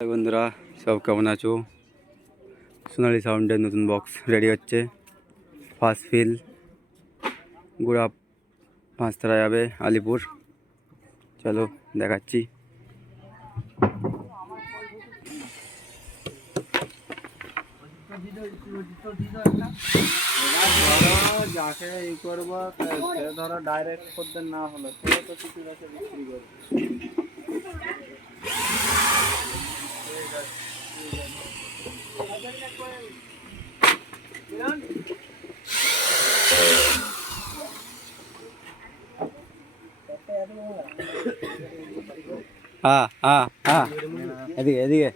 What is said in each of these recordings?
High বন্ধুরা সব কেমন আছো সোনালি সাউন্ডের নতুন বক্স রেডি হচ্ছে ফার্স্ট ফিল গুড়া পাঁচতারা যাবে আলিপুর চলো দেখাচ্ছি যাকে ই করবো সে ধরো ডাইরেক্ট খদ্দের না হলো সে তো কিছু গাছে বিক্রি করবে এদিকে এদিকে।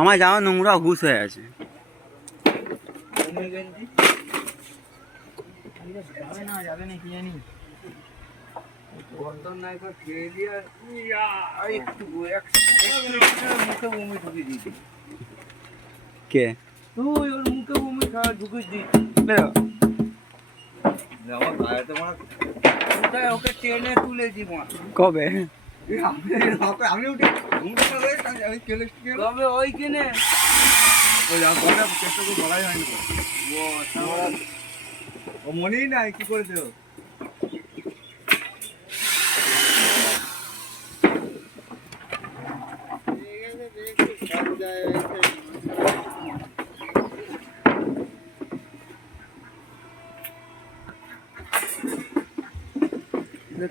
আমার জামা নোংরা ঘুষ হয়ে আছে না যাবে না কি জানি। বর্তন নাই তো খেয়ে দিয়ে একটু এক- একটু একটু মুখে বমি ঢুকিয়ে দিয়েছি। কে? তুই ওর মুখে বমি খাওয়া ঢুকিয়ে দিয়েছি। আমার গায়ে তো কোথায় ওকে টেনে তুলেছি কবে? আমি উঠে কেন? ওইখানে। ওই কথা চেষ্টা করে বলাই হয়নি। ও মনেই নাই কি করেছে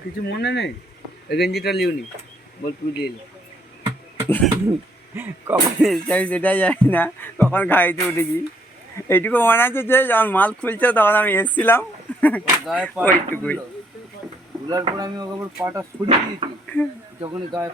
কিছু মনে নেই? গেঞ্জিটা লিওনি বল তুই লিয়ে নে। কখন আমি সেটাই জানি না কখন গাড়িতে উঠেছি। এইটুকু মনে আছে যে যখন মাল খুলছে তখন আমি এসেছিলাম। ওইটুকুই। তুলার পর আমি ওকে পাটা ছড়িয়ে দিয়েছি। যখন গায়ে